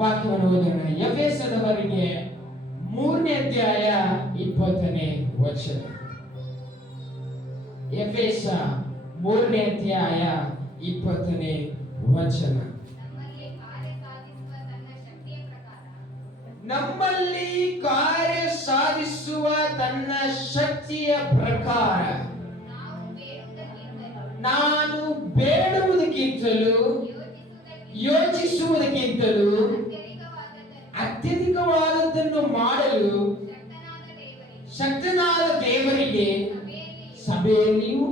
ವಾಕ್ಯವನ್ನು ಓದೋಣ. ಎಫೆಸದವರಿಗೆ 3ನೇ ಅಧ್ಯಾಯ 20ನೇ ವಚನ. ಎಫೆಸ 3ನೇ ಅಧ್ಯಾಯ 20ನೇ ವಚನ. ನಮ್ಮಲ್ಲಿ ಕಾರ್ಯ ಸಾಧಿಸುವ ತನ್ನ ಶಕ್ತಿಯ ಪ್ರಕಾರ ನಾನು ಬೇಡುವುದಕ್ಕಿಂತಲೂ ಯೋಚಿಸುವುದಕ್ಕಿಂತಲೂ ಅತ್ಯಧಿಕವಾದದ್ದನ್ನು ಮಾಡಲು ಶಕ್ತನಾದ ದೇವರಿಗೆ ಸಭೆಯಲ್ಲಿಯೂ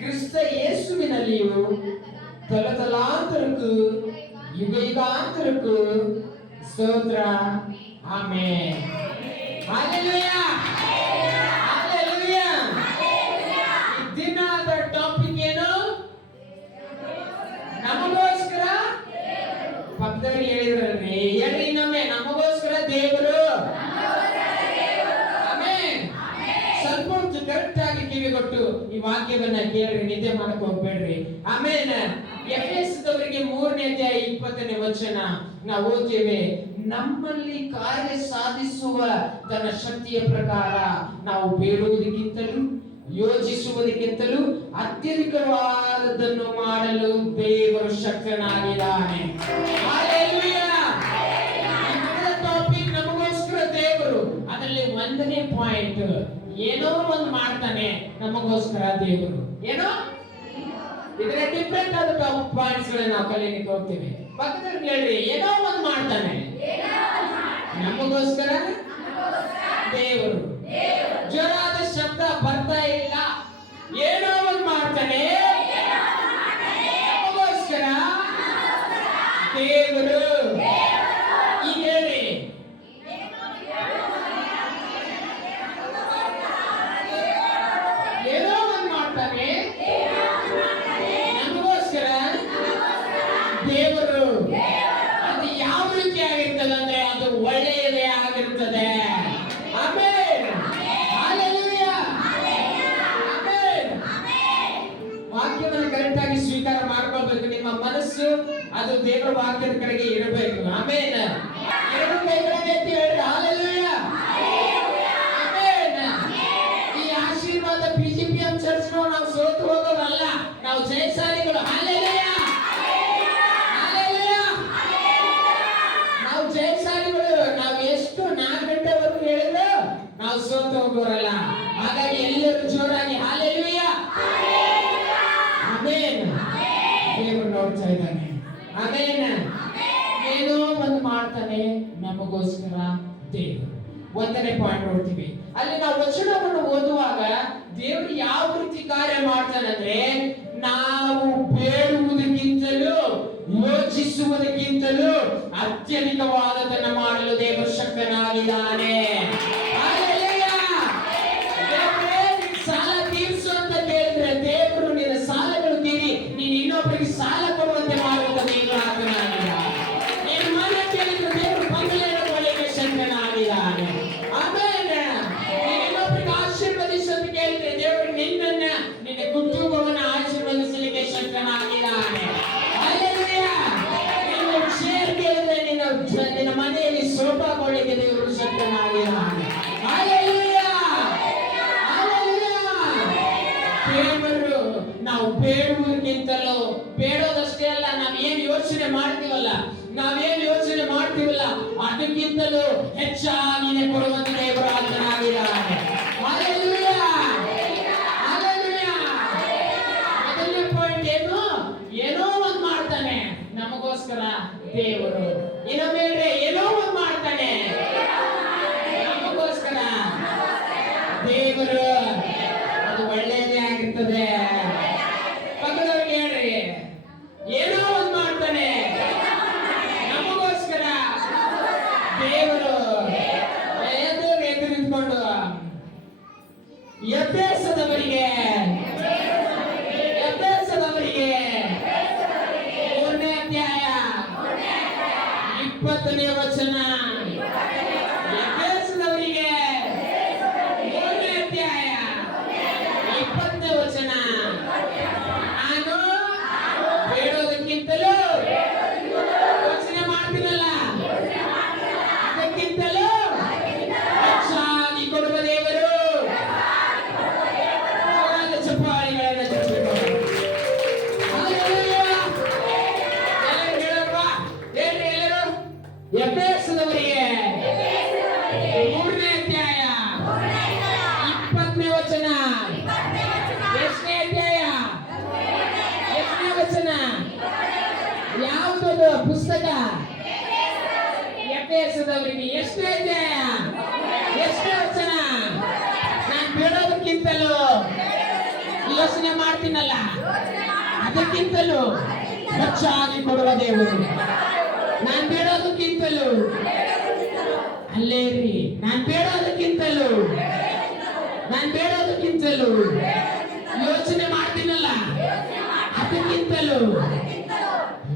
ಕ್ರಿಸ್ತ ಯೇಸುವಿನಲ್ಲಿಯೂ ತಲತಲಾಂತರಕ್ಕೂ ಯುಗಾಂತರಕ್ಕೂ ಸ್ತೋತ್ರ. ಆಮೆನ್. ಹಲ್ಲೆಲೂಯಾ. ಹಲ್ಲೆಲೂಯಾ. ಈ ದಿನದ ಟಾಪಿಕ್ ಏನು? ನಮಗೋಸ್ಕರ. ಪಕ್ಕದವ್ರಿಗೆ ಹೇಳಿದ್ರಲ್ರಿ, ಹೇಳ್ರಿ ನಮ್ಮೆ, ನಮಗೋಸ್ಕರ ದೇವರು. ಆಮೆನ್. ಸ್ವಲ್ಪ ಹೊತ್ತು ಕರೆಕ್ಟ್ ಆಗಿ ಕಿವಿಗೊಟ್ಟು ಈ ವಾಕ್ಯವನ್ನ ಕೇಳ್ರಿ, ನಿದ್ದೆ ಮಾಡಕ್ ಹೋಗ್ಬೇಡ್ರಿ. ಆಮೇನ್. ಎಫೆಸದವರಿಗೆ 3ನೇ ಅಧ್ಯಾಯ 20ನೇ ವಚನ ನಾವು ಓದ್ತೇವೆ. ನಮ್ಮಲ್ಲಿ ಕಾರ್ಯ ಸಾಧಿಸುವ ತನ್ನ ಶಕ್ತಿಯ ಪ್ರಕಾರ ನಾವು ಬೇಡುವುದಕ್ಕಿಂತಲೂ ಯೋಚಿಸುವುದಕ್ಕಿಂತಲೂ ಅತ್ಯಧಿಕವಾದದ್ದನ್ನು ಮಾಡಲು ದೇವರು ಶಕ್ತನಾಗಿದ್ದಾನೆ. ಹಲ್ಲೆಲೂಯಾ. ಟಾಪಿಕ್ ನಮಗೋಸ್ಕರ ದೇವರು. ಅದರಲ್ಲಿ 1ನೇ ಪಾಯಿಂಟ್, ಏನೋ ಒಂದು ಮಾಡ್ತಾನೆ ನಮಗೋಸ್ಕರ ದೇವರು. ಏನೋ ಇದರ ಡಿಫರೆಂಟ್ ಆದ ಪಾಯಿಂಟ್ಸ್ ಗಳನ್ನ ನಾವು ಕಲಿಯಲಿಕ್ಕೆ ಹೋಗ್ತೀವಿ. ಪಕ್ಕದಲ್ಲಿ ಹೇಳ್ರಿ, ಏನೋ ಒಂದು ಮಾಡ್ತಾನೆ ನಮಗೋಸ್ಕರ ದೇವರು. ಜೋರಾದ ಶಬ್ದ ಬರ್ತಾ ಇಲ್ಲ. ಏನೋ ಒಂದು ಮಾಡ್ತಾನೆ ನಮಗೋಸ್ಕರ ದೇವರು. ಈಗ ಹೇಳ್ರಿ, ಏನೋ ಒಂದು ಮಾಡ್ತಾನೆ ನಮಗೋಸ್ಕರ ದೇವರು. ಅದು ಯಾವ ರೀತಿ ಆಗಿರ್ತದೆ ಅಂದ್ರೆ ಅದು ಒಳ್ಳೆಯದೇ ಆಗಿರ್ತದೆ. ಆಮೆನ್. ಹಲ್ಲೆಲೂಯಾ. ಆಮೆನ್. ವಾಕ್ಯವನ್ನು ಕರೆಕ್ಟ್ ಆಗಿ ಸ್ವೀಕಾರ ಮಾಡ್ಕೊಳ್ಬೇಕು. ನಿಮ್ಮ ಮನಸ್ಸು ಅದು ದೇವರ ವಾಕ್ಯದ ಕಡೆಗೆ ಇರಬೇಕು. ಆಮೆನ್. ಎರಡು ಕೈಗಳನ್ನು ಎತ್ತಿ ಹೇಳಿ ಹಲ್ಲೆಲೂಯಾ. ಆಮೆನ್. ಈ ಆಶೀರ್ವಾದ PGPM ಚರ್ಚ್ ನಾವು ಸೋತು ಹೋಗೋದಲ್ಲ, ನಾವು ಜಯಶಾಲಿಗಳು. ಹಲ್ಲೆಲೂಯಾ. ಹಲ್ಲೆಲೂಯಾ. ನಾವು ಜಯಶಾಲಿಗಳು. ನಾವು ಎಷ್ಟು 4 ಗಂಟೆವರೆಗೂ ಹೇಳಿದ್ರು ನಾವು ಸೋತು ಹೋಗೋರಲ್ಲ. ಹಾಗಾಗಿ ಎಲ್ಲರೂ ಜೋರಾಗಿ ಹಲ್ಲೆಲೂಯಾ. ಆಮೆನ್. ದೇವರು ನೋಡ್ತಾ ಇದ್ದಾನೆ. ಆಮೆನ್. ಏನೋ ಒಂದು ಮಾಡ್ತಾನೆ ನಮಗೋಸ್ಕರ ದೇವರು. 1ನೇ ಪಾಯಿಂಟ್ ನೋಡ್ತೀವಿ. ಅಲ್ಲಿ ನಾವು ವಚನವನ್ನು ಓದುವಾಗ ದೇವರು ಯಾವ ರೀತಿ ಕಾರ್ಯ ಮಾಡ್ತಾನಂದ್ರೆ, ನಾವು ಬೇಡುವುದಕ್ಕಿಂತಲೂ ಯೋಚಿಸುವುದಕ್ಕಿಂತಲೂ ಅತ್ಯಧಿಕವಾದದನ್ನು ಮಾಡಲು ದೇವರು ಶಕ್ತನಾಗಿದ್ದಾನೆ. ಹಲ್ಲೆಲೂಯಾ. ದೇವರೇ, ನಿನ್ನ ಸಾಲ ತೀರಿಸು ಅಂತ ಕೇಳಿದ್ರೆ ದೇವರು ನಿನ್ನ ಸಾಲಗಳು ತೀರಿ ನೀನು ಇನ್ನೊಬ್ಬರಿಗೆ ಸಾಲ ಕೊಡುವಂತೆ ಮಾಡುವಂತ ದೇವರು ಆತನಾಗಿದ್ದಾನೆ. ನೀನು ಮನೆ ಕೇಳಿದ್ರೆ ದೇವರು ಬಂಗಲೆಯನ್ನು ಕೊಡಲಿಕ್ಕೆ ಶಕ್ತನಾಗಿದ್ದಾನೆ. ಆಮೆನ್. ನೀನು ಇನ್ನೊಬ್ಬರಿಗೆ ಆಶೀರ್ವದಿಸು ಅಂತ ಕೇಳಿದ್ರೆ ದೇವರು ನಿನ್ನನ್ನ ನಿನ್ನ ಕುಟುಂಬವನ್ನು ಆಶೀರ್ವದಿಸಲಿಕ್ಕೆ ಶಕ್ತನಾಗಿದ್ದಾನೆ. ಹಲ್ಲೆಲೂಯಾ. ನೀನು ಚೇರ್ ಕೇಳಿದ್ರೆ ನಿನ್ನ ಮನೆಯಲ್ಲಿ ಸೋಫಾ ಕೊಳ್ಳಿಕ್ಕೆ ದೇವರು ಶಕ್ತನಾಗಿದ್ದಾನೆ. ಹಲ್ಲೆಲೂಯಾ. ಹಲ್ಲೆಲೂಯಾ. ದೇವರು ನಾವು ಬೇಡುವುದಕ್ಕಿಂತಲೂ, ಬೇಡೋದಷ್ಟೇ ಅಲ್ಲ, ನಾವೇನು ಯೋಚನೆ ಮಾಡ್ತೀವಲ್ಲ ಅದಕ್ಕಿಂತಲೂ ಹೆಚ್ಚಾಗಿ ಕೊಡುವಂತ ದೇವರು ಆತನಾಗಿದ್ದಾನೆ. ಹಲ್ಲೆಲೂಯಾ. ಹಲ್ಲೆಲೂಯಾ. ಮೊದಲನೇ ಪಾಯಿಂಟ್ ಏನು? ಏನೋ ಒಂದು ಮಾಡ್ತಾನೆ ನಮಗೋಸ್ಕರ ದೇವರು. ಇನ್ನೊಮ್ಮೆ ಹೇಳ್ರಿ, ಏನೋ ಒಂದು ಮಾಡ್ತಾನೆ ನಮಗೋಸ್ಕರ ದೇವರು. ಅದು ಒಳ್ಳೆಯದೇ ಆಗಿರ್ತದೆ. ಪಕ್ಕದವ್ರಿಗೆ ಹೇಳ್ರಿ, ಏನೋ ಒಂದು ಮಾಡ್ತಾನೆ ನಮಗೋಸ್ಕರ ದೇವರು. ಎದ್ದು ನಿಂತ್ಕೊಂಡು ಎಫೆಸದವರಿಗೆ 3ನೇ ಅಧ್ಯಾಯ 20ನೇ ವಚನ. ಎಫೆಸದವರಿಗೆ 3ನೇ ಅಧ್ಯಾಯ 20ನೇ ವಚನ. ನಾನು ಬೇಡೋದಕ್ಕಿಂತಲೂ ಯೋಚನೆ ಮಾಡ್ತೀನಲ್ಲ ಎಫೆಸದವರಿಗೆ ಎಷ್ಟೇ ಅಧ್ಯಾಯ, ಎಷ್ಟೇ ವಚನ? ನಾನು ಬೇಡೋದಕ್ಕಿಂತಲೂ ಯೋಚನೆ ಮಾಡ್ತೀನಲ್ಲ, ಅದಕ್ಕಿಂತಲೂ ಹೆಚ್ಚಾಗಿ ಕೊಡುವ ದೇವರು. ನಾನು ಬೇಡೋದಕ್ಕಿಂತಲೂ ಅಲ್ಲೇ ರೀ, ನಾನು ಬೇಡೋದಕ್ಕಿಂತಲೂ ಯೋಚನೆ ಮಾಡ್ತೀನಲ್ಲ, ಅದಕ್ಕಿಂತಲೂ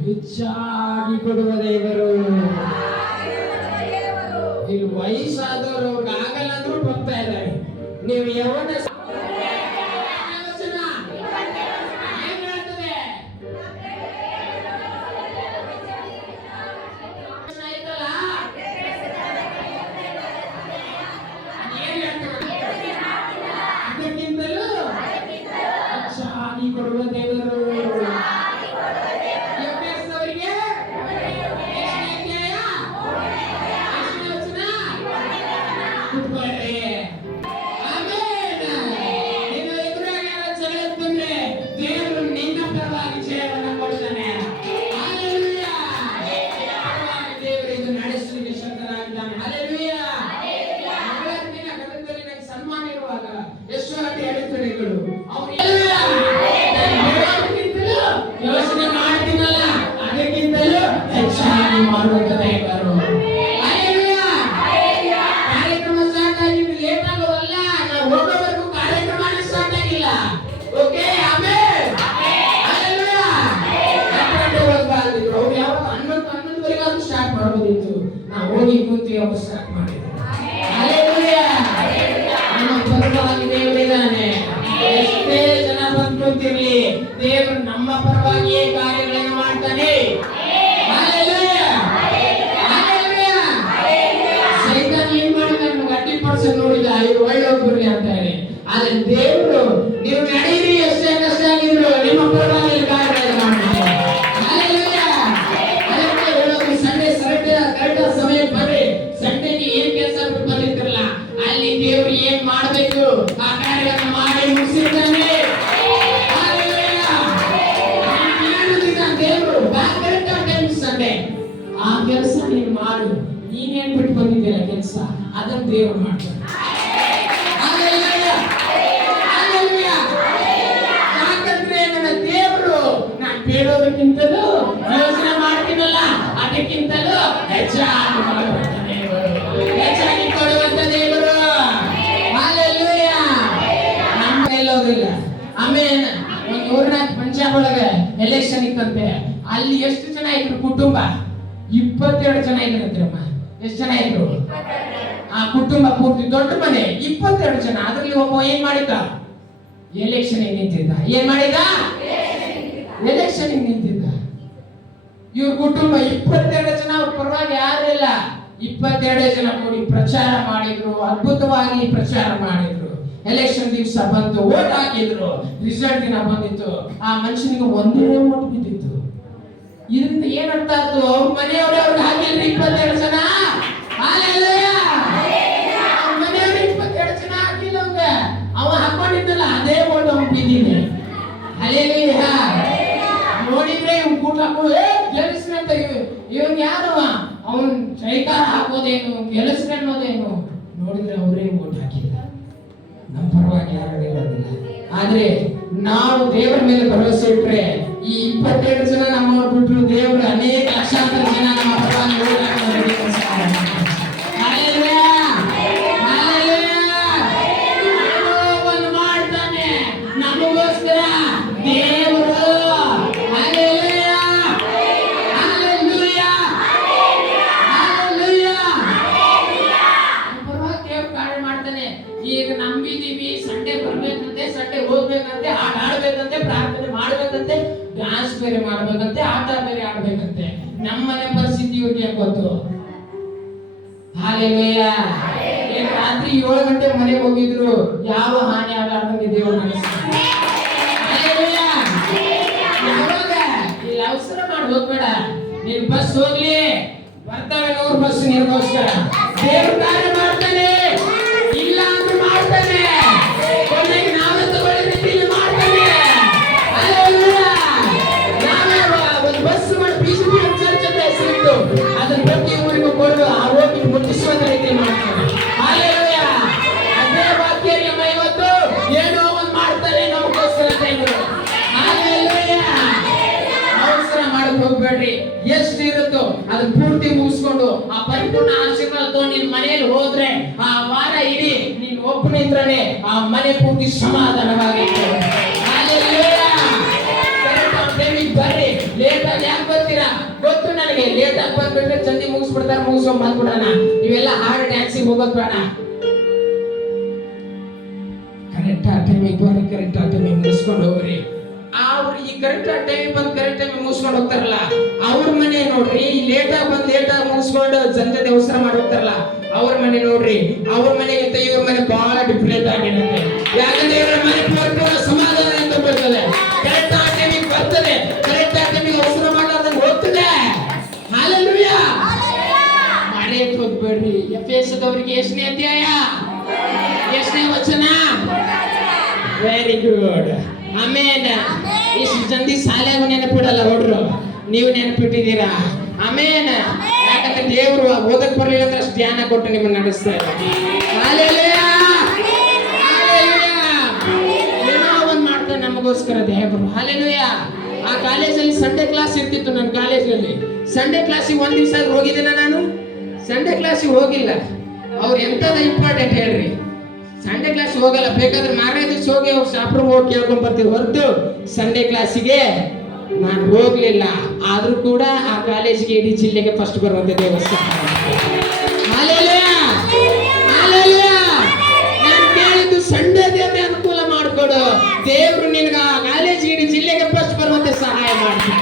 ಹೆಚ್ಚಾಗಿ ಕೊಡುವ ದೇವರು. ಇಲ್ಲಿ ವಯಸ್ಸಾದವರು ಅವ್ರಿಗೆ ಆಗಲ್ಲ ಅಂದ್ರೂ ಬರ್ತಾ ಇದ್ದಾರೆ. ನೀವು ಯೌವನ ಕೊಡುವ ದೇವರು. ಎಫೆಸದವರಿಗೆ ಕುತ್ಕೊಳ್ಳಿ. ಆಮೇನ್. ನಿನ್ನ ಎದುರಾಗಿ ಯಾರು ಜಗಳ ಬಂದ್ರೆ ದೇವರು ನಿನ್ನ ಪರವಾಗಿ ಜಯವನ್ನು ಕೊಡ್ತಾನೆ. ಹಲ್ಲೆಲೂಯಾ. ದೇವರು ಇದು ನಡೆಸಲಿಕ್ಕೆ ಶಕ್ತನಾಗಿದ್ದಾನೆ. ಹಲ್ಲೆಲೂಯಾ. ದಿನ ಗದಗದಲ್ಲಿ ನನಗೆ ಸನ್ಮಾನ ಇರುವಾಗ ಎಷ್ಟೋ ಅಡೆತಡೆಗಳು ಅವ್ರು ಯೋಚನೆ ಮಾಡ್ತೀನಲ್ಲ, ಅದಕ್ಕಿಂತಲೂ ಹೆಚ್ಚಾಗಿ ಮಾಡುವಂತ ದೇವರು. ಕಾರ್ಯಕ್ರಮ ಸ್ಟಾರ್ಟ್ ಆಗಿದ್ದು ಲೇಟ್ ಆಗೋದಲ್ಲ, ನಾವು ಹೋಗೋವರೆಗೂ ಕಾರ್ಯಕ್ರಮ ಸ್ಟಾರ್ಟ್ ಆಗಿಲ್ಲ. ಓಕೆ, ಆಮೇಲೆ ಅವ್ರು ಯಾವಾಗ 11:11ವರೆಗಾದ್ರೂ ಸ್ಟಾರ್ಟ್ ಮಾಡ್ಬೋದಿತ್ತು. ನಾವು ಹೋಗಿ ಕೂತಿ ಅವ್ರು ಸ್ಟಾರ್ಟ್ ಮಾಡಿದ್ರು. ನಮ್ಮ ಪರವಾಗಿ ದೇವರಿದ್ದಾನೆ. ಎಷ್ಟೇ ಜನ ಬಂದ್ಕೊಳ್ತೀವಿ, ದೇವರು ನಮ್ಮ ಪರವಾಗಿಯೇ ಕಾರ್ಯಗಳನ್ನು ಮಾಡ್ತಾನೆ. ಸೈತಾನ ಏನ್ ಮಾಡಿದ, 30% ನೋಡಿದ ಇವ್ರು ಒಳ್ಳೆಯವ್ರು ಅಂತ ಹೇಳಿ. ಆದ್ರೆ ದೇವರು ನೀವು ನಡೀರಿ, ಎಷ್ಟೇ ಕಷ್ಟ ಆಗಿದ್ರು ನಿಮ್ಮ ಪರವಾಗಿ ಕಾರ್ಯಗಳನ್ನು ಮಾಡ್ತಾರೆ. ಅದಕ್ಕೆ ಹೇಳೋದು, ಸಂಡೇ ಕರೆಕ್ಟ್ ಸಮಯಕ್ಕೆ ಬರ್ರಿ. ಸಂಡೇಗೆ ಏನ್ ಕೆಲಸ ಬಂದಿರ್ತಿರಲ್ಲ, ಅಲ್ಲಿ ದೇವರು ಏನ್ ಮಾಡ್ಬೇಕು ಆ ಕಾರ್ಯಗಳನ್ನು ಮಾಡಿ ಮುಗಿಸಿರ್ತಾನೆ. ಆ ಕೆಲಸ ನೀನು ಮಾಡು. ನೀನೇನ್ ಬಿಟ್ಟು ಬಂದಿದ್ದೀರ ಕೆಲಸ, ಅದನ್ನು ದೇವರು ಮಾಡ್ತಾನೆ. ಯಾಕಂದ್ರೆ ನನ್ನ ದೇವರು ನಾನು ಬೇಡೋದಕ್ಕಿಂತಲೂ ಯೋಚನೆ ಮಾಡ್ತೀನಲ್ಲ, ಅದಕ್ಕಿಂತಲೂ ಹೆಚ್ಚಾಗಿ ಮಾಡುವಂತ ದೇವರು, ಹೆಚ್ಚಾಗಿ ಕೊಡುವಂತ ದೇವರು. ಹಲ್ಲೆಲೂಯಾ. ನಮ್ಮ ಎಲ್ಲೋದಿಲ್ಲ. ಆಮೇಲೆ ಒಂದು ಊರಿನ ಪಂಜಾಬ್ ಒಳಗೆ ಎಲೆಕ್ಷನ್ ಇತ್ತಂತೆ. ಅಲ್ಲಿ ಎಷ್ಟು ಜನ ಇದ್ರು ಕುಟುಂಬ? 22 ಜನ ಇದ್ರಂತ್ರಮ್ಮ. ಎಷ್ಟು ಜನ ಇದ್ರು ಆ ಕುಟುಂಬ ಪೂರ್ತಿ? ದೊಡ್ಡ ಮನೆ, 22 ಜನ. ಅದ್ರಲ್ಲಿ ಒಬ್ಬ ಏನ್ ಮಾಡಿದ್ದ? ಎಲೆಕ್ಷನ್ ನಿಂತಿದ್ದ. ಏನ್ ಮಾಡಿದ? ಎಲೆಕ್ಷನ್ ನಿಂತಿದ್ದ. ಇವ್ರ ಕುಟುಂಬ 22 ಜನ, ಅವ್ರ ಪರವಾಗಿ ಯಾರು ಇಲ್ಲ. 22 ಜನ ಕೂಡಿ ಪ್ರಚಾರ ಮಾಡಿದ್ರು, ಅದ್ಭುತವಾಗಿ ಪ್ರಚಾರ ಮಾಡಿದ್ರು. ಎಲೆಕ್ಷನ್ ದಿವಸ ಬಂತು, ವೋಟ್ ಹಾಕಿದ್ರು. ರಿಸಲ್ಟ್ ದಿನ ಬಂದಿತ್ತು. ಆ ಮನುಷ್ಯನಿಗೆ ಒಂದೇ ವೋಟ್ ಬಿದ್ದಿತ್ತು. ಇದರಿಂದ ಏನ್ ಅರ್ಥ ಆಯ್ತು? ಅವ್ರ ಮನೆಯವ್ರು ಅವ್ರಿಗೆ ಹಾಕಿಲ್ರಿ 22 ಜನ. ಹಲ್ಲೆಲೂಯಾ. ಅವ್ರ ಮನೆಯವ್ರು 22 ಜನ ಹಾಕಿಲ್ಲ. ಅವ ಹಾಕೊಂಡಿದ್ದಲ್ಲ, ಅದೇ ವೋಟ್ ಅವ್ನು ಬಿದ್ದಿದೆ. ಹಲ್ಲೆಲೂಯಾ. ನೋಡಿದ್ರೆ ಇವ್ ಕೂಟ ಗೆಲ್ಲಿಸ್ರಂತ ಇವನ್ ಯಾರು? ಅವನ್ ಜೈಕಾರ ಹಾಕೋದೇನು, ಗೆಲ್ಲಿಸ್ರೆ ಅನ್ನೋದೇನು? ನೋಡಿದ್ರೆ ಅವರೇ ವೋಟ್ ಹಾಕಿಲ್ಲ. ನಮ್ಮ ಪರವಾಗಿ ಯಾರು ಇರೋದಿಲ್ಲ. ಆದ್ರೆ ನಾವು ದೇವರ ಮೇಲೆ ಭರವಸೆ ಇಟ್ರೆ ಈ 22 ಜನ ನಮ್ಮವ್ರು ಬಿಟ್ರು, ದೇವರು ಅನೇಕ ಲಕ್ಷಾಂತರ ಜನ ನಮ್ಮ ಪರವಾಗಿ ವೋಟ್ ಹಾಕೋದು. ಮಾಡ್ತಾನೆ ನಮಗೋಸ್ಕರ ದೇವರು. ಈಗ ನಂಬಿದೀವಿ, ಸಂಡೇ ಬರ್ಬೇಕಂತೆ, ಸಂಡೇ ಹೋಗ್ಬೇಕಂತೆ, ಹಾಡು ಆಡ್ಬೇಕಂತೆ, ಪ್ರಾರ್ಥನೆ ಮಾಡ್ಬೇಕಂತೆ, ಡ್ಯಾನ್ಸ್ ಬೇರೆ ಮಾಡ್ಬೇಕಂತೆ, ಆಟ ಬೇರೆ ಆಡ್ಬೇಕಂತೆ. ನಮ್ಮನೆ ಪರಿಸ್ಥಿತಿ ಇವ್ರಿಗೆ ಗೊತ್ತು. ಹಾಲೆಲೂಯಾ. ರಾತ್ರಿ 7 ಗಂಟೆ ಮನೆಗೆ ಹೋಗಿದ್ರು, ಯಾವ ಹಾನಿ ಆಗಲಾರ್ದಂಗೆ ದೇವರು ನಡೆಸ್ತಾನೆ. ಹಾಲೆಲೂಯಾ. ಯಾವಾಗ ಇಲ್ಲಿ ಅವಸರ ಮಾಡಿ ಹೋಗ್ಬೇಡ. ನೀನ್ ಬಸ್ ಹೋಗ್ಲಿ, ಬರ್ತಾವೆ 100 ಬಸ್ ನಿನ್ಗೋಸ್ಕರ. ದೇವರು ಕಾರ್ಯ ಮಾಡ್ತಾನೆ. ಇಲ್ಲ ಅಂದ್ರೆ ಮಾಡ್ತಾನೆ. ಕೊನೆಗೆ ನಾವೇ ತಗೊಳ್ಳಿ ರೀತಿಯಲ್ಲಿ ಮಾಡ್ತಾನೆ. ಹಲ್ಲೆಲೂಯಾ. ನಾವೇ ಒಂದು ಬಸ್ ಮಾಡಿ BCP ಚರ್ಚ್ ಅಂತ ಹೆಸರಿಟ್ಟು ಪೂರ್ತಿ ಮುಗಿಸ್ಕೊಂಡು ಆ ಪರಿಪೂರ್ಣ ಆಶೀರ್ವಾದ ನಿನ್ ಮನೆಯಲ್ಲಿ ಹೋದ್ರೆ ಆ ವಾರ ಇಡೀ ನೀನ್ ಒಬ್ಬನೇ ಇದ್ರನೆ ಆ ಮನೆ ಪೂರ್ತಿ ಸಮಾಧಾನವಾಗಿತ್ತು. ಬರ್ರಿ, ಲೇಟ್ ಆಗಿ ಯಾಕೆ ಬರ್ತೀರಾ ಗೊತ್ತು ನನಗೆ. ಲೇಟ್ ಆಗಿ ಬಂದ್ಬಿಟ್ರೆ ಜಲ್ದಿ ಮುಗಿಸ್ಬಿಡ್ತಾರೆ, ಮುಗಿಸ್ಕೊಂಡ್ ಬಂದ್ಬಿಡೋಣ. ಇವೆಲ್ಲ ಹಾರ್ಡ್ ಡ್ಯಾನ್ಸಿಗೆ ಹೋಗೋದ್ ಬೇಡ. ಕರೆಕ್ಟ್ ಆ ಟೈಮಿಗೆ ಬರ್ರಿ, ಕರೆಕ್ಟ್ ಆ ಟೈಮಿಗೆ ಮುಗಿಸ್ಕೊಂಡು ಹೋಗ್ರಿ. ಅವ್ರು ಈ ಕರೆಕ್ಟ್ ಆ ಟೈಮಿಗೆ ಬಂದು ಕರೆಕ್ಟ್ ಟೈಮಿಗೆ ಮುಗಿಸ್ಕೊಂಡು ಹೋಗ್ತಾರಲ್ಲ ಅವ್ರ ಮನೆ ನೋಡ್ರಿ. ಲೇಟ್ ಆಗಿ ಬಂದು ಲೇಟ್ ಆಗಿ ಮುಗಿಸ್ಕೊಂಡು ಜನ ಅವಸರ ಮಾಡಿ ಹೋಗ್ತಾರಲ್ಲ ಅವ್ರ ಮನೆ ನೋಡ್ರಿ. ಅವ್ರ ಮನೆಗಿಂತ ಇವ್ರ ಮನೆ ಬಹಳ ಡಿಫ್ರೆಂಟ್ ಆಗಿರುತ್ತೆ. ಯಾಕಂದ್ರೆ ಇವ್ರ ಮನೆ ಪೂರ್ಣ ಸಮಾಧಾನ ಅಂತ ಬರ್ತದೆ. ಕರೆಕ್ಟ್ ಆ ಟೈಮಿಗೆ ಬರ್ತದೆ, ಕರೆಕ್ಟ್ ಆ ಟೈಮಿಗೆ ಅವಸರ ಮಾಡೋದನ್ನ ಹೋಗ್ತದೆ. ಹಲ್ಲೆಲೂಯಾ. ಮರೆತು ಹೋಗ್ಬೇಡ್ರಿ. ಎಫೆಸದವರಿಗೆ ಎಷ್ಟನೇ ಅಧ್ಯಾಯ, ಎಷ್ಟನೇ ವಚನ? ವೆರಿ ಗುಡ್, ಆಮೇನ್. ಇಷ್ಟು ಜಲ್ದಿ ಶಾಲೆಗೂ ನೆನಪಿಡಲ್ಲ ಹುಡ್ರು, ನೀವು ನೆನಪಿಟ್ಟಿದ್ದೀರಾ. ಆಮೇನ್. ಯಾಕಂದ್ರೆ ದೇವರು ಓದಕ್ ಬರ್ಲಿಲ್ಲ ಅಂದ್ರೆ ಅಷ್ಟು ಧ್ಯಾನ ಕೊಟ್ಟು ನಿಮ್ಮನ್ನ ನಡೆಸ್ತಾ ಇದ್ದಾರೆ. Hallelujah, hallelujah. ಏನೋ ಒಂದ್ ಮಾಡ್ತಾರೆ ನಮಗೋಸ್ಕರ ದೇವರು. ಹಲ್ಲೆಲೂಯಾ. ಆ ಕಾಲೇಜಲ್ಲಿ ಸಂಡೇ ಕ್ಲಾಸ್ ಇರ್ತಿತ್ತು. ನನ್ನ ಕಾಲೇಜಲ್ಲಿ ಸಂಡೇ ಕ್ಲಾಸಿಗೆ ಒಂದ್ ದಿವಸ ಹೋಗಿದ್ದೇನ ನಾನು? ಸಂಡೇ ಕ್ಲಾಸಿಗೆ ಹೋಗಿಲ್ಲ. ಅವ್ರು ಎಂತದ ಇಂಪಾರ್ಟೆಂಟ್ ಹೇಳ್ರಿ. ಸಂಡೇ ಕ್ಲಾಸ್ ಹೋಗಲ್ಲ, ಬೇಕಾದ್ರೆ ಮಾರನೇ ದಿವಸ ಹೋಗಿ ಅವ್ರು ಶಾಪ್ರ ಹೋಗಿ ಕೇಳ್ಕೊಂಡ್ ಬರ್ತೀವಿ ಹೊರತು ಸಂಡೇ ಕ್ಲಾಸಿಗೆ ನಾನು ಹೋಗ್ಲಿಲ್ಲ. ಆದ್ರೂ ಕೂಡ ಆ ಕಾಲೇಜಿಗೆ ಇಡೀ ಜಿಲ್ಲೆಗೆ ಫಸ್ಟ್ ಬರುವಂತ ದೇವಸ್ಥಾನ. Hallelujah, hallelujah. ನಾನು ಕೇಳಿದ್ದು ಸಂಡೇ ದೇವ್ರೆ ಅನುಕೂಲ ಮಾಡ್ಕೊಡು, ದೇವ್ರು ನಿನ್ಗ ಆ ಕಾಲೇಜಿಗೆ ಇಡೀ ಜಿಲ್ಲೆಗೆ ಫಸ್ಟ್ ಬರುವಂತೆ ಸಹಾಯ ಮಾಡ್ತೀನಿ.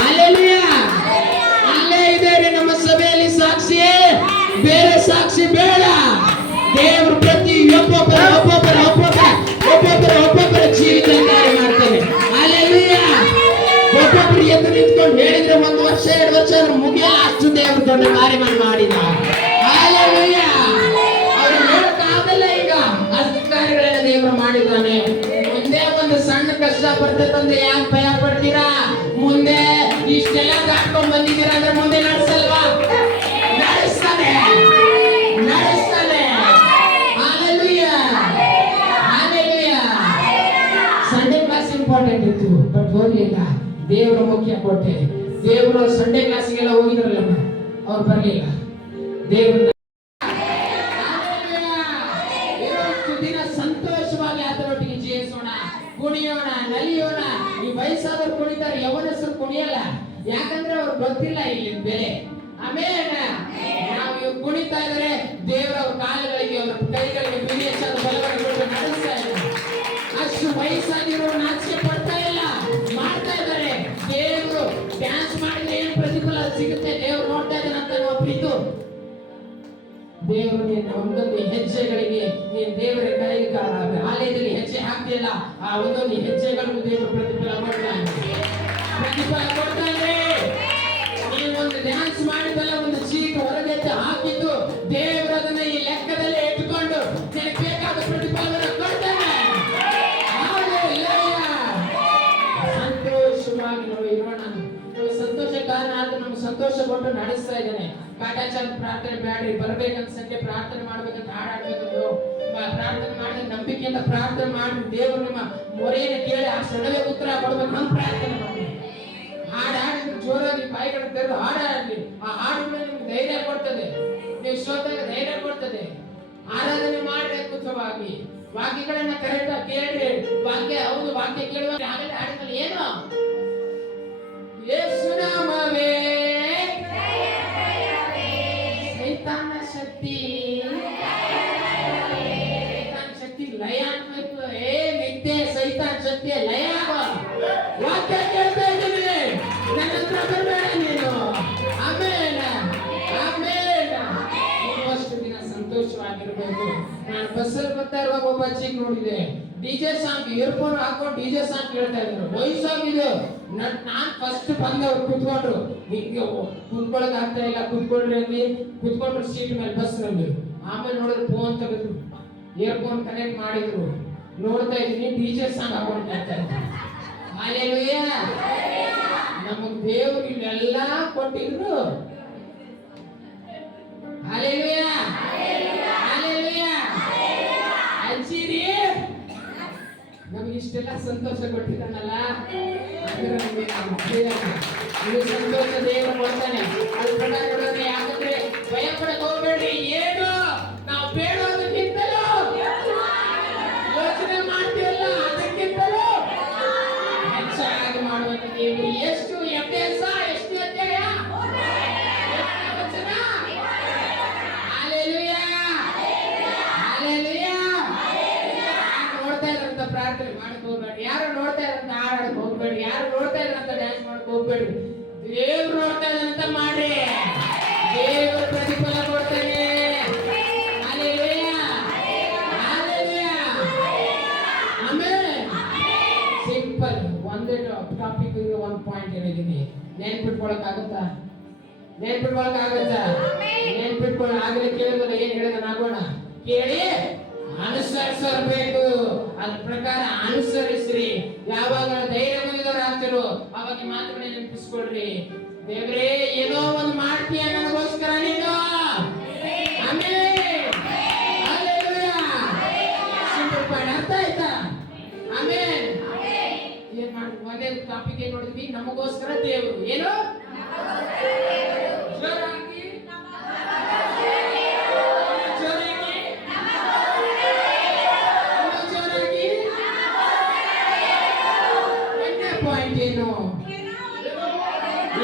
ಹಲ್ಲೆಲೂಯಾ. ಇಲ್ಲೇ ಇದೆ ರೀ ನಮ್ಮ ಸಭೆಯಲ್ಲಿ ಸಾಕ್ಷಿ, ಬೇರೆ ಸಾಕ್ಷಿ ಬೇಡ. ದೇವರು ಪ್ರತಿ ಒಬ್ಬೊಬ್ಬರ ಜೀವಿತ ಕಾರ್ಯ ಮಾಡ್ತಾನೆ. ಹಲ್ಲೆಲೂಯಾ. ಒಬ್ಬೊಬ್ಬರು ಎದ್ದು ನಿಂತ್ಕೊಂಡು ಹೇಳಿದ್ರೆ 1 ವರ್ಷ 2 ವರ್ಷ ಮುಗಿಯಲ್ಲ, ಅಷ್ಟು ದೇವರು ದೊಡ್ಡ ಕಾರ್ಯವನ್ನು ಮಾಡಿದ. ಹಲ್ಲೆಲೂಯಾ. ಅವ್ರು ಹೇಳಕ್ಕಾಗಲ್ಲ, ಈಗ ಅಷ್ಟು ಕಾರ್ಯಗಳನ್ನ ದೇವರು ಮಾಡಿದ್ದಾನೆ. ಮುಂದೆ ಒಂದು ಸಣ್ಣ ಕಷ್ಟ ಬರ್ತದಂದ್ರೆ ಯಾಕೆ ಭಯ ಪಡ್ತೀರಾ? ಮುಂದೆ ಇಷ್ಟೆಲ್ಲ ದಾಟ್ಕೊಂಡ್ ಬಂದಿದ್ದೀರಾ ಅಂದ್ರೆ ಮುಂದೆ ನಡೆಸಲ್ವಾ? ನಡೆಸ್ತಾನೆ, ನಡೆಸ್ತಾನೆ. Hallelujah, hallelujah. Sunday class important ಇತ್ತು, ಬಟ್ ಹೋಗ್ಲಿಲ್ಲ. ದೇವರ ಮುಖ್ಯ ಕೊಟ್ಟೆ. ದೇವರು ಸಂಡೇ ಕ್ಲಾಸಿಗೆಲ್ಲ ಹೋಗಿದ್ರಲ್ಲ, ಅವ್ರು ಬರ್ಲಿಲ್ಲ. ದೇವ್ರ ದಿನ ಸಂತೋಷವಾಗಿ ಅದರೊಟ್ಟಿಗೆ ಜೀವಿಸೋಣ, ಕುಣಿಯೋಣ, ನಲಿಯೋಣ. ಈ ವಯಸ್ಸಾದವ್ರು ಕುಣಿತಾರೆ, ಯವನಸ್ಥರು ಕುಣಿಯಲ್ಲ. ಯಾಕಂದ್ರೆ ಅವ್ರು ಗೊತ್ತಿಲ್ಲ ಇಲ್ಲಿ ಬೆಲೆ. ಆಮೇಲೆ ನಾವು ಇವ್ರು ಕುಣಿತಾ ಇದ್ರೆ ದೇವರ ಅವ್ರ ಕಾಲುಗಳಿಗೆ, ಅವ್ರ ಕೈಗಳಿಗೆ ವಿದೇಶದ ಬಲವನ್ನು ಕೊಟ್ಟು ನಡೆಸ್ತಾ ಇದ್ದಾರೆ. ಅಷ್ಟು ವಯಸ್ಸಾಗಿರೋರು ನಾಚಿಕೆ ಪಡ್ತಾ ಇಲ್ಲ, ಮಾಡ್ತಾ ಇದ್ದಾರೆ. ದೇವರು ಡ್ಯಾನ್ಸ್ ಮಾಡಿದ್ರೆ ಏನು ಪ್ರತಿಫಲ ಸಿಗುತ್ತೆ ದೇವ್ರು ನೋಡ್ತಾ ಇದ್ದಾನೆ ಅಂತ ನಾವು ಪ್ರೀತು. ದೇವರು ನಿನ್ನ ಒಂದೊಂದು ಹೆಜ್ಜೆಗಳಿಗೆ ನೀನು ದೇವರ ಕೈಗೆ ಆಲಯದಲ್ಲಿ ಹೆಜ್ಜೆ ಹಾಕ್ತಿಲ್ಲ, ಆ ಒಂದೊಂದು ಹೆಜ್ಜೆಗಳಿಗೂ ದೇವರು ಪ್ರತಿಫಲ ಕೊಡ್ತಾನೆ, ಪ್ರತಿಫಲ ಕೊಡ್ತಾನೆ. ನೀವು ಒಂದು ಡ್ಯಾನ್ಸ್ ಮಾಡಿದಲ್ಲ, ಒಂದು ಚೀಟ್ ಹೊರಗೆ ಹಾಕಿದ್ದು ದೇವರು ಅದನ್ನ ಈ ಲೆಕ್ಕದಲ್ಲಿ ಇಟ್ಟುಕೊಂಡು ನಿನಗೆ ಬೇಕಾದ ಪ್ರತಿಫಲವನ್ನು ಕೊಡ್ತಾನೆ. ಸಂತೋಷವಾಗಿ ನಾವು ಇರೋಣ. ಸಂತೋಷ ಕಾರಣ ಆದ್ರೆ ನಮ್ಗೆ ಸಂತೋಷ ಕೊಟ್ಟು ನಡೆಸ್ತಾ ಇದ್ದಾನೆ. ಕಾಟಾಚಾರ ಪ್ರಾರ್ಥನೆ ಬೇಡ್ರಿ, ಬರ್ಬೇಕಂತ ಸಂಖ್ಯೆ ಪ್ರಾರ್ಥನೆ ಮಾಡ್ಬೇಕಂತ ಹಾಡಾಡ್ಬೇಕು. ಪ್ರಾರ್ಥನೆ ಮಾಡಿದ್ರೆ ನಂಬಿಕೆಯಿಂದ ಪ್ರಾರ್ಥನೆ ಮಾಡಿ ದೇವರು ನಿಮ್ಮ ಮೊರೆಯನ್ನು ಕೇಳಿ ಆ ಸಡವೆ ಉತ್ತರ ಕೊಡ್ಬೇಕು. ನಮ್ಮ ಪ್ರಾರ್ಥನೆ ಮಾಡಿ ಹಾಡಿದ್ರೆ ಜೋರಾಗಿ ಬಾಯಿಗಳು ತೆರೆದು ಹಾಡಾಡ್ಲಿ. ಆ ಹಾಡುಗಳು ನಿಮ್ಗೆ ಧೈರ್ಯ ಕೊಡ್ತದೆ, ನೀವು ಶ್ರೋತಾಗ ಧೈರ್ಯ ಕೊಡ್ತದೆ. ಆರಾಧನೆ ಮಾಡ್ರಿ ಅದ್ಭುತವಾಗಿ. ವಾಕ್ಯಗಳನ್ನ ಕರೆಕ್ಟ್ ಆಗಿ ಕೇಳ್ರಿ. ವಾಕ್ಯ ಹೌದು, ವಾಕ್ಯ ಕೇಳುವಾಗ ಆಮೇಲೆ ಹಾಡಿದಲ್ಲಿ ಏನು ಯೇಸು ನಾಮವೇ ಸೈತಾನ ಶಕ್ತಿ, ಸೈತಾನ ಶಕ್ತಿ ಲಯ ಅನ್ಬೇಕು. ನಿತ್ಯ ಸೈತಾನ ಶಕ್ತಿಯ ಲಯ. ವಾಕ್ಯ ಕೇಳ್ತಾ ಇದ್ದೀನಿ, ನನ್ನ ಹತ್ರ ಬರಬೇಡ ನೀನು. ಆಮೇಲೆ ಆಮೇಲೆ ಇನ್ನಷ್ಟು ದಿನ ಸಂತೋಷವಾಗಿರ್ಬೇಕು. ನಾನು ಬಸ್ಸಲ್ಲಿ ಬರ್ತಾ ಇರುವಾಗ ಒಬ್ಬ ಅಜ್ಜಿಗೆ ನೋಡಿದೆ, ಡಿಜೆ ಸಾಂಗ್ ಇಯರ್ಫೋನ್ ಹಾಕೊಂಡು ಡಿಜೆ ಸಾಂಗ್ ಕೇಳ್ತಾ ಇದ್ರು. ವಯಸ್ಸಾಗಿದೆ. ನಾನ್ ಫಸ್ಟ್ ಬಂದವ್ರು ಕುತ್ಕೊಂಡ್ರು, ಹಿಂಗೆ ಕುತ್ಕೊಳಕ್ ಆಗ್ತಾ ಇಲ್ಲ, ಕುತ್ಕೊಳ್ರಿ ಅಲ್ಲಿ ಕುತ್ಕೊಂಡ್ರು ಸೀಟ್ ಮೇಲೆ ಬಸ್ ನಲ್ಲಿ. ಆಮೇಲೆ ನೋಡಿದ್ರು ಫೋನ್ ತೆಗೆದ್ರು, ಇಯರ್ಫೋನ್ ಕನೆಕ್ಟ್ ಮಾಡಿದ್ರು. ನೋಡ್ತಾ ಇದೀನಿ ಡಿಜೆ ಸಾಂಗ್ ಹಾಕೊಂಡು ಕೇಳ್ತಾ ಇದ್ರು. ಹಲ್ಲೆಲೂಯಾ. ನಮಗ್ ದೇವ್ರು ಇಲ್ಲೆಲ್ಲ ಕೊಟ್ಟಿದ್ರು. Hallelujah, hallelujah. ಅಜ್ಜಿರಿ ನಮ್ಗೆ ಇಷ್ಟ ಇಷ್ಟೆಲ್ಲ ಸಂತೋಷ ಕೊಟ್ಟಿದ್ದಾನಲ್ಲ, ಇದು ಸಂತೋಷ ದೇವರು ಕೊಡ್ತಾನೆ. ಅದು ಪ್ರಕಾರ ನೋಡಿದ್ರೆ, ಯಾಕಂದ್ರೆ ಭಯ ಪಡಕ್ ಹೋಗ್ಬೇಡ್ರಿ. ಏನು ನಾವು ಬೇಡೋದಕ್ಕಿಂತಲೂ ಯೋಚನೆ ಮಾಡ್ತೀವಲ್ಲ, ಅದಕ್ಕಿಂತಲೂ ಹೆಚ್ಚಾಗಿ ಮಾಡುವಂತ ದೇವರು. ಎಷ್ಟು ಎಫೆಸ ಎಷ್ಟು ಅಧ್ಯಾಯ? ವಚನ. Hallelujah, hallelujah. ನೋಡ್ತಾ ಇದ್ರಂತ ಪ್ರಾರ್ಥನೆ ಮಾಡಕ್ ಹೋಗ್ಬೇಡಿ. ಯಾರು ನೋಡ್ತಾ ಇದ್ರಂತ ಹಾಡಕ್ ಹೋಗ್ಬೇಡಿ. ಯಾರು ನೋಡ್ತಾ ಇದ್ರಂತ ಡ್ಯಾನ್ಸ್ ಮಾಡಕ್ ಹೋಗ್ಬೇಡಿ. ದೇವ್ರು ನೋಡ್ತಾ ಇದ್ರಂತ ಮಾಡ್ರಿ. ದೇವರು ಪ್ರತಿಫಲ ಕೊಡ್ತಾನೆ. Hallelujah, hallelujah. ಆಮೇಲೆ ಸಿಂಪಲ್ ಒಂದೇ ಟಾಪಿಕ್ ಒಂದು ಪಾಯಿಂಟ್ ಹೇಳಿದೀನಿ. ನೆನ್ಪಿಟ್ಕೊಳಕ್ ಆಗುತ್ತಾ? ನೆನ್ಪಿಟ್ಕೊಳಕ್ ಆಗುತ್ತಾ? ನೆನ್ಪಿಟ್ಕೊಳ್ಳ ಆಗಲೇ ಕೇಳಿದ್ರೆ ಏನ್ ಹೇಳಿದ ಆಗೋಣ ಕೇಳಿ ಅನುಸರಿಸಬೇಕು. ಅದ್ರ ಪ್ರಕಾರ ಅನುಸರಿಸ್ರಿ. ಯಾವಾಗ ಧೈರ್ಯ ಹೊಂದಿದವರಾಗ್ತಿರೋ ಅವಾಗ ಈ ಮಾತುಗಳನ್ನ ನೆನಪಿಸ್ಕೊಳ್ರಿ. ದೇವ್ರೇ, ಏನೋ ಒಂದು ಮಾಡ್ತೀಯ ನನಗೋಸ್ಕರ ನೀನು. Amen, hallelujah. ಸಿಂಪಲ್ ಪಾಯಿಂಟ್, ಅರ್ಥ ಆಯ್ತಾ? ಆಮೆನ್. ಏನ್ ಮಾಡಿ ಒಂದೇ ಟಾಪಿಕ್ ಏನ್ ನೋಡಿದ್ವಿ? ನಮಗೋಸ್ಕರ ದೇವರು ಏನು ಜೋರಾಗಿ ಏನು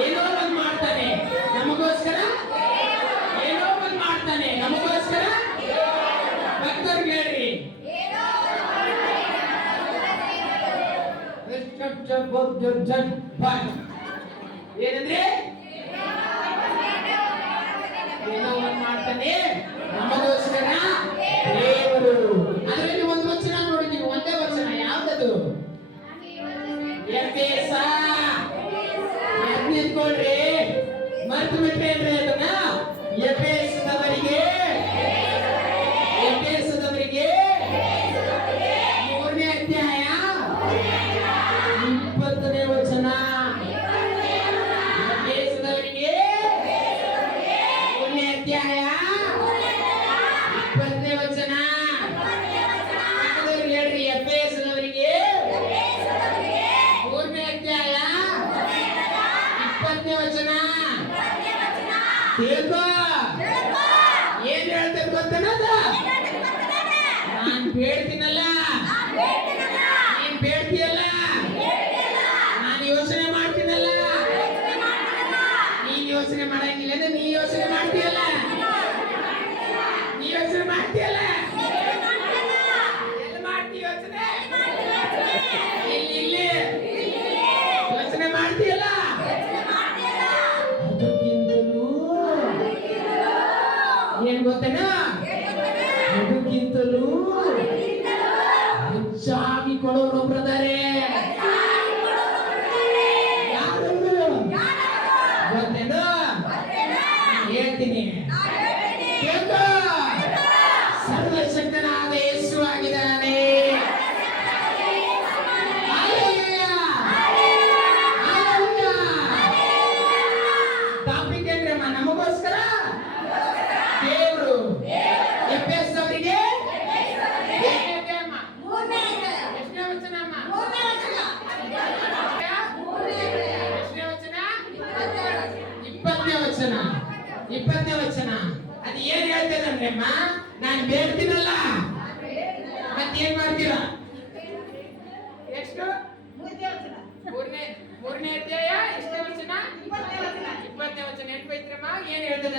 ಏನೋ ಒಂದು ಮಾಡ್ತಾನೆ ನಮಗೋಸ್ಕರ. ಏನೋ ಒಂದು ಮಾಡ್ತಾನೆ ನಮಗೋಸ್ಕರ. ಭಕ್ತರಿಗೆ ಹೇಳ್ರಿ, ಏನಂದ್ರೆ ಏನೋ ಒಂದು ಮಾಡ್ತಾನೆ ನಮಗೋಸ್ಕರ ದೇವರು. ಅದರಲ್ಲಿ ಒಂದು ವಚನ ನೋಡಿದೀವಿ, ಒಂದೇ ವಚನ. ಯಾವ್ದದು? ಎಫೆಸ. ನಿಂತ್ಕೊಳ್ರಿ, ಮರ್ತು ಬಿಟ್ರೇನ್ರಿ ಅದನ್ನ? ಎಫೆಸದವರಿಗೆ 3ನೇ ಅಧ್ಯಾಯ 20ನೇ ವಚನ. ಎಫೆಸದವರಿಗೆ 3ನೇ ಅಧ್ಯಾಯ 20ನೇ ವಚನ. ಹೇಳ್ರಿ, ಎಫೆಸದವರಿಗೆ 3ನೇ ಅಧ್ಯಾಯ 20ನೇ ವಚನ. ತಿಳ್ಕೋ, ಏನ್ ಹೇಳ್ತೇನೆ ಗೊತ್ತೇನದ? ನಾನ್ ಬೇಡ್ತೀನಲ್ಲ, ನೀನ್ ಬೇಡ್ತೀಯಲ್ಲ. ನಾನು ಯೋಚನೆ ಮಾಡ್ತೀನಲ್ಲ, ನೀನ್ ಯೋಚನೆ ಮಾಡಂಗಿಲ್ಲ. ನೀ ಯೋಚನೆ ಮಾಡ್ತೀಯಲ್ಲ, ನೀ ಯೋಚನೆ ಮಾಡ್ತೀಯಲ್ಲ. ಎಲ್ಲಿ ಮಾಡ್ತೀಯ ಯೋಚನೆ? ಇಲ್ಲಿ ಯೋಚನೆ ಮಾಡ್ತೀಯಲ್ಲ. ಅದಕ್ಕಿಂತಲೂ ಏನ್ ಗೊತ್ತೇನಾ? ಅದಕ್ಕಿಂತಲೂ ಹೆಚ್ಚಾಗಿ ಕೊಡೋರು ಬ್ರದರೇ. ಯಾರು ಗೊತ್ತೇನೋ? ಹೇಳ್ತೀನಿ, ಸರ್ವಶಕ್ತನಾದ ಯೇಸು ಆಗಿದ್ದಾನೆ. ಟಾಪಿಕ್ ಏನ್ರಮ್ಮ? ನಮಗೋಸ್ಕರ ದೇವರು. ಎಫೆಸದವರಿಗೆ ಎಷ್ಟನೇ ವಚನ ಅಮ್ಮ? 20ನೇ ವಚನ. 20ನೇ ವಚನ. ಅದು ಏನ್ ಹೇಳ್ತೇನೆ ಅಮ್ಮ? ನಾನು ಬೇಡ್ತೀನಲ್ಲ, ಮತ್ತೇನ್ ಮಾಡ್ತೀರಾ? ಎಷ್ಟು? 3ನೇ ಅಧ್ಯಾಯ ಎಷ್ಟನೇ ವಚನ? 20ನೇ ವಚನ. ನೆನಪೈತ್ರಮ್ಮ? ಏನ್ ಹೇಳ್ತದೆ?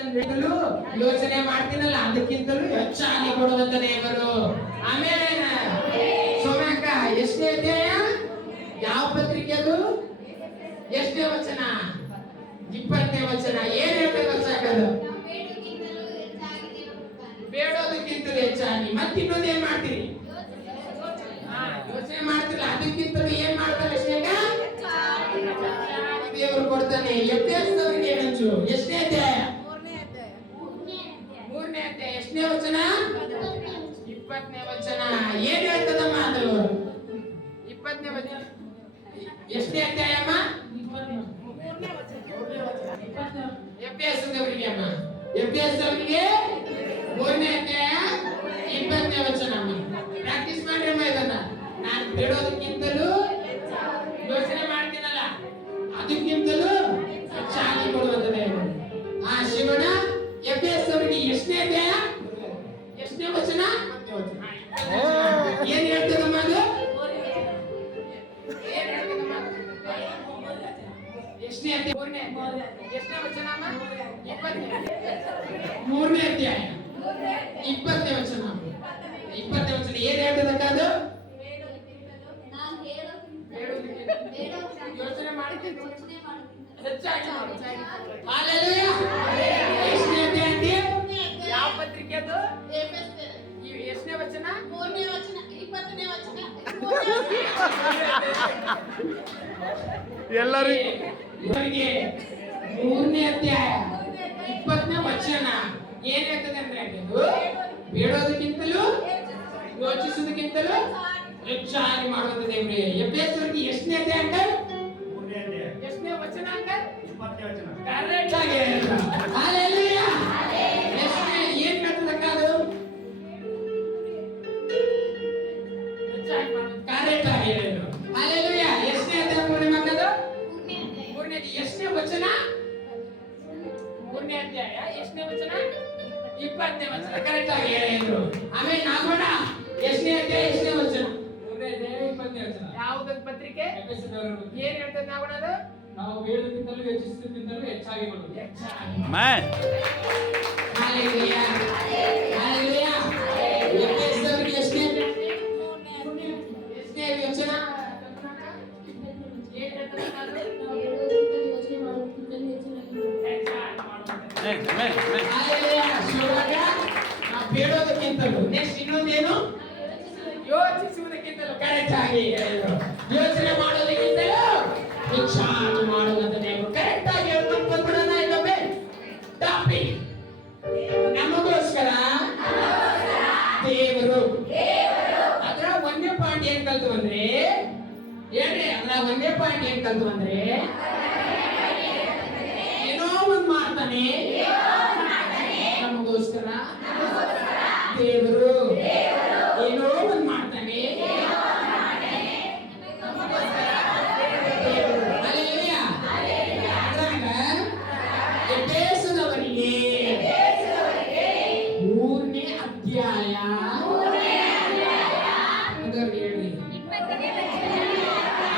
ಯೋಚನೆ ಮಾಡ್ತೀನಲ್ಲ, ಅದಕ್ಕಿಂತಲೂ ಹೆಚ್ಚಾಗಿ ಕೊಡುವಂತ ದೇವರು. ಆಮೇಲೆ ಸೋಮ್ಯಕ್ಕ ಎಷ್ಟನೇ ಅಧ್ಯಾಯ? ಯಾವ ಪತ್ರಿಕೆ ಅದು? ಎಷ್ಟನೇ ವಚನ? 20ನೇ ವಚನ. ಏನ್ ಹೇಳ್ತದೆ ಗೊತ್ತಾಗದು? ಬೇಡೋದಕ್ಕಿಂತಲೂ ಹೆಚ್ಚಾಗಿ. ಮತ್ತಿನ್ನೊಂದು ಏನ್ ಮಾಡ್ತೀರಿ? ಯೋಚನೆ ಮಾಡ್ತಿಲ್ಲ, ಅದಕ್ಕಿಂತಲೂ ಏನ್ ಮಾಡ್ತಾರೆ? ದೇವರು ಕೊಡ್ತಾನೆ. ಎಫೆಸದವರಿಗೆ ಏನಂಚು? ಎಷ್ಟನೇ ಅಧ್ಯಾಯ? 3ನೇ ಅಧ್ಯಾಯ ಎಷ್ಟನೇ ವಚನ? 20ನೇ ವಚನ. ಏನ್ ಹೇಳ್ತದಮ್ಮ ಅದು? 20ನೇ ವಚನ ಎಷ್ಟನೇ ಅಧ್ಯಾಯ ಅಮ್ಮ? ಎಫೆಸದವರಿಗೆ ಅಮ್ಮ. ಎಫೆಸದವರಿಗೆ 3ನೇ ಅಧ್ಯಾಯ 20ನೇ ವಚನ ಅಮ್ಮ. ಪ್ರಾಕ್ಟೀಸ್ ಮಾಡ್ರಿ ಅಮ್ಮ ಇದನ್ನ. ನಾನು ಬೇಡೋದಕ್ಕಿಂತಲೂ ಯೋಚನೆ ಮಾಡ್ತೀನಲ್ಲ ಅದಕ್ಕಿಂತಲೂ ಹೆಚ್ಚಾಗಿ ಕೊಡುವಂತ ದೇವರು. ಆ ಶಿವನ ಎಫೆಸದವರಿಗೆ ಎಷ್ಟನೇ ಅಧ್ಯಾಯ ಎಷ್ಟನೇ ವಚನ ಏನ್ ಹೇಳ್ತದಮ್ಮ ಅದು? ಎಷ್ಟನೇ ಅಧ್ಯಾಯ? ಎಷ್ಟನೇ ವಚನ ಅಮ್ಮ? 3ನೇ ಅಧ್ಯಾಯ 20ನೇ ವಚನ. 20ನೇ ವಚನ ಏನ್ ಹೇಳ್ತದಕ್ಕ ಅದು? ಯೋಚನೆ ಮಾಡ್ತೀನಿ ಹೆಚ್ಚಾಗಿ ಹಾಲೆಲೂಯಾ. ಎಷ್ಟನೇ ಅಧ್ಯಾಯ? ಯಾವ ಪತ್ರಿಕೆ ಅದು? ಎಷ್ಟನೇ ವಚನ? 3ನೇ ವಚನ 20ನೇ ವಚನ. ಎಲ್ಲರೂ ಇವರಿಗೆ 3ನೇ ಅಧ್ಯಾಯ 20ನೇ ವಚನ ಏನ್ ಹೇಳ್ತದೆ ಅಂದ್ರೆ ಅದು ಬೇಡೋದಕ್ಕಿಂತಲೂ ಯೋಚಿಸೋದಕ್ಕಿಂತಲೂ ಹೆಚ್ಚಾಗಿ ಮಾಡುವಂತ ದೇವ್ರೆ. ಎಫೆಸದವರಿಗೆ ಎಷ್ಟನೇ ಅಧ್ಯಾಯ ಅಂಕಲ್? 3ನೇ ಅಧ್ಯಾಯ ಎಷ್ಟನೇ ವಚನ ಅಂಕಲ್? 20ನೇ ವಚನ. ಕರೆಕ್ಟ್ ಆಗಿ ಹೇಳಿದ್ರು. ಹಾಲೆಲೂಯಾ. ಎಷ್ಟನೇ ಏನ್ ಹೇಳ್ತದಕ್ಕ ಅದು? ಕರೆಕ್ಟ್ ಆಗಿ ಹೇಳಿದ್ರು. ಹಾಲೆಲೂಯಾ. ಎಷ್ಟನೇ ಅಧ್ಯಾಯ ಮೂರನೇ ಮಕ್ಕಳು? 3ನೇ ಎಷ್ಟನೇ ವಚನ? 3ನೇ ಅಧ್ಯಾಯ ಎಷ್ಟನೇ ವಚನ? 20ನೇ ವಚನ ಕರೆಕ್ಟ್ ಆಗಿ ಹೇಳಿದ್ರು. ಆಮೇಲೆ ನಾಗೋಣ ಎಷ್ಟನೇ ಅಧ್ಯಾಯ ಎಷ್ಟನೇ ವಚನ? 3ನೇ ಅಧ್ಯಾಯ 20ನೇ ವಚನ. ಯಾವ್ದು ಪತ್ರಿಕೆ? ಎಫೆಸದವರವರು ಏನ್ ಹೇಳ್ತದೆ ನಾಗೋಣ ಅದು? ನಾವು ಬೇಡೋದಕ್ಕಿಂತಲೂ ಯೋಚಿಸುವುದಕ್ಕಿಂತಲೂ ಹೆಚ್ಚಾಗಿ ಮಾಡುವುದು. Man hallelujah. ಹಾಲೆಲೂಯಾ. ಎಫೆಸದವರಿಗೆ ಎಷ್ಟನೇ ಎಷ್ಟನೇ ವಚನ? ಏನ್ ಹೇಳ್ತದೆ ಅದು? ಹಾಲೆಲೂಯಾ. ಶಿವರಾಜ, ನಾವು ಬೇಡೋದಕ್ಕಿಂತಲೂ ನೆಕ್ಸ್ಟ್ ಇನ್ನೊಂದೇನು? ಯೋಚಿಸುವುದಕ್ಕಿಂತಲೂ ಕರೆಕ್ಟ್ ಆಗಿ ಹೇಳಿದ್ರು. ಯೋಚನೆ ಮಾಡೋದಕ್ಕಿಂತಲೂ ಹೆಚ್ಚಾಗಿ ಮಾಡುವಂತ ದೇವರು. ಕರೆಕ್ಟ್ ಆಗಿ ಹೇಳ್ಕೊಂಡು ಬಂದ್ಬಿಡೋಣ ಇನ್ನೊಮ್ಮೆ ಟಾಪಿಕ್. ನಮಗೋಸ್ಕರ ದೇವರು. ಅದರ ಒಂದೇ ಪಾಯಿಂಟ್ ಏನ್ ಕಲ್ತು ಅಂದ್ರೆ ಹೇಳ್ರಿ, ಅದರ ಒಂದೇ ಪಾಯಿಂಟ್ ಏನ್ ಕಲ್ತು ಅಂದ್ರೆ ಏನೋ ಒಂದ್ ಮಾಡ್ತಾನೆ ನಮಗೋಸ್ಕರ ದೇವರು. ಏನೋ ಒಂದ್ ಮಾಡ್ತಾನೆ ನಮಗೋಸ್ಕರ ದೇವರು. ಹಾಲೆಲೂಯಾ. ಅದ್ರಾಗ ಎಫೆಸದವರಿಗೆ 3ನೇ ಅಧ್ಯಾಯ ಅದವ್ರಿಗೆ ಹೇಳ್ರಿ.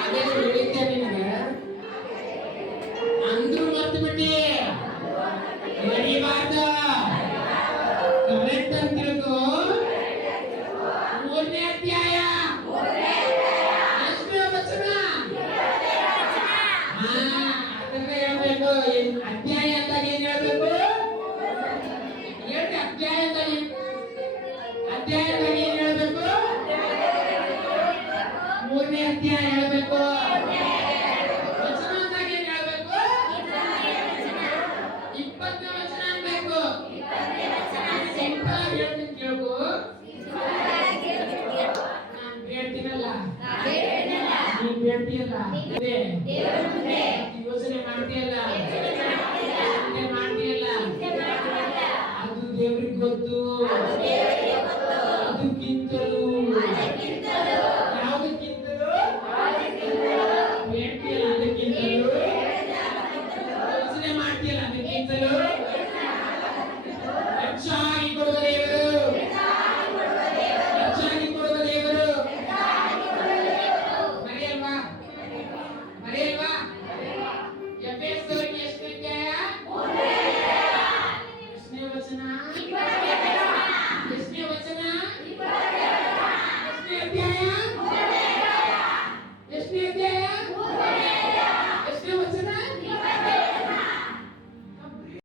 ಅದೇ ಹೇಳಿದ್ದೆ ನಿನಗೆ ಅಂದ್ರು ಮರ್ತು ಬಿಟ್ಟಿ ಮರಿಬಾರ್ದು. ಕರೆಕ್ಟ್ ಅಂತ ತಿಳ್ಕೊ. 3ನೇ ಅಧ್ಯಾಯ ಎಷ್ಟನೇ ವಚನ? ಅದನ್ನ ಹೇಳ್ಬೇಕು. ಅಧ್ಯಾಯ ಅಂದಾಗ ಏನ್ ಹೇಳ್ಬೇಕು? ಹೇಳ್ರಿ, ಅಧ್ಯಾಯ ಅಂದಾಗ ಅಧ್ಯಾಯ ಅಂದಾಗ ಏನ್ ಹೇಳ್ಬೇಕು? 3ನೇ ಅಧ್ಯಾಯ ಹೇಳ್ಬೇಕು. ವಚನ ಅಂದಾಗ ಏನ್ ಹೇಳ್ಬೇಕು? 20ನೇ ವಚನ ಅನ್ಬೇಕು. ಸಿಂಪಲ್ ಆಗಿ ಹೇಳ್ತೀನಿ ಕೇಳ್ಕೊ. ನಾನ್ ಹೇಳ್ತೀನಲ್ಲ ನೀನ್ ಹೇಳ್ತೀಯಲ್ಲ.